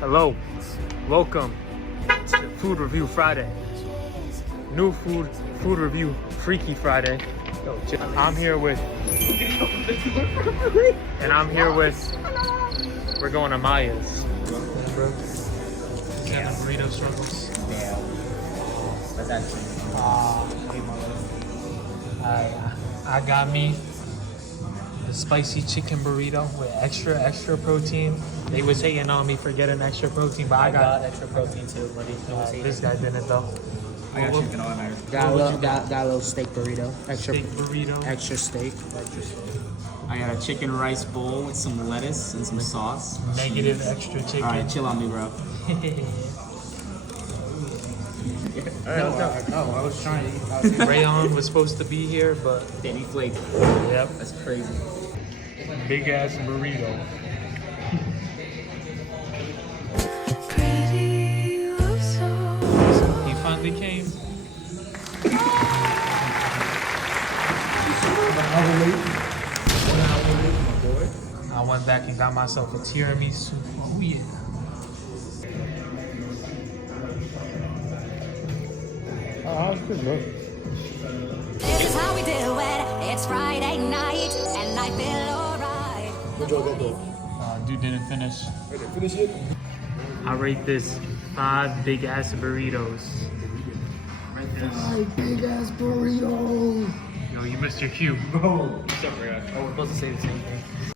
Hello, welcome to Food Review Friday. New food review, Freaky Friday. I'm here with, we're going to Maya's. Bro, yeah. Burrito struggles. Yeah. What's that? I got me the spicy chicken burrito with extra protein. They was hating on me for getting extra protein, but I got extra protein too, buddy. this guy didn't though. I got chicken on there. Got a little steak burrito. Extra Steak burrito. Extra steak. I got a chicken rice bowl with some lettuce and some sauce. Negative extra chicken. All right, chill on me, bro. No, I was trying to eat. Rayon was supposed to be here, but Then he flaked. yep, That's crazy. big ass burrito. He finally came. I went back and got myself a tiramisu. Oh yeah. Oh, that's good, bro. This is how we do it. It's Friday night, and I feel alright. What y'all got though? Dude didn't finish. Wait, they finish it? I rate this 5 big ass burritos. Big ass burrito. Yo, you missed your cue. Bro, what's up, bro? Oh, we're supposed to say the same thing.